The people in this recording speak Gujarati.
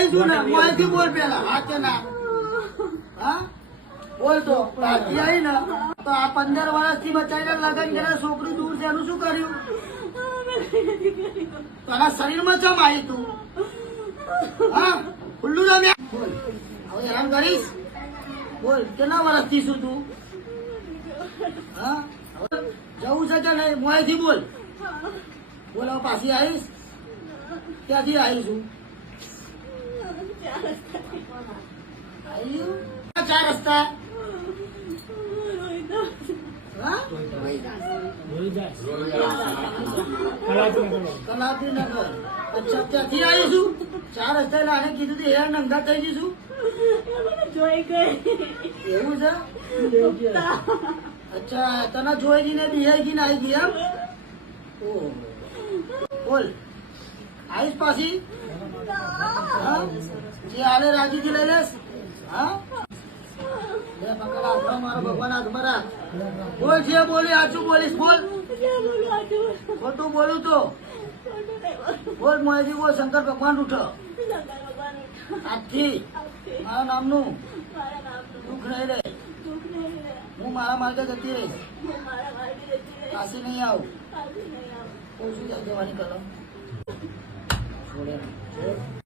આવીશું ને મોંથી બોલ પેલા હા કે ના હા બોલ તો પાછી આવી ને તો આ 15 વર્ષથી બચાઈને લગન કરે છોકરી દૂર છે એનું શું કર્યું તારા શરીરમાં ચમ આવી તું હા ખુલ્લું રમ્યા બોલ હવે હેરાન કરીશ બોલ કેટલા વર્ષથી શું તું હા જવું છે કે નહીં મોંથી બોલ બોલ હવે પાછી આવીશ ક્યાંથી આવીશું ચાર રસ્તા કલાપીનગર અચ્છા ત્યાંથી આવીશું ચાર રસ્તા એટલે આને કીધું હતું હેર નંગા થઈ જઈશું એવું છે અચ્છા તને જોઈ ગઈ ને બિહાઈ ગઈ ને આવી ગઈ એમ ઓહ બોલ આવીશ પાછી જે હાલે રાજીથી લઈ લેશ હા મારો ભગવાન હાથમાં રાખ બોલ જે બોલી સાચું બોલીશ બોલ ખોટું બોલું તો બોલ મોયજી બોલ શંકર ભગવાન ઉઠો આજથી મારા નામનું દુઃખ નહીં રહે હું મારા માર્ગે જતી રહીશ પાછી નહીં આવું ઓછું જવાની કલમ છોડે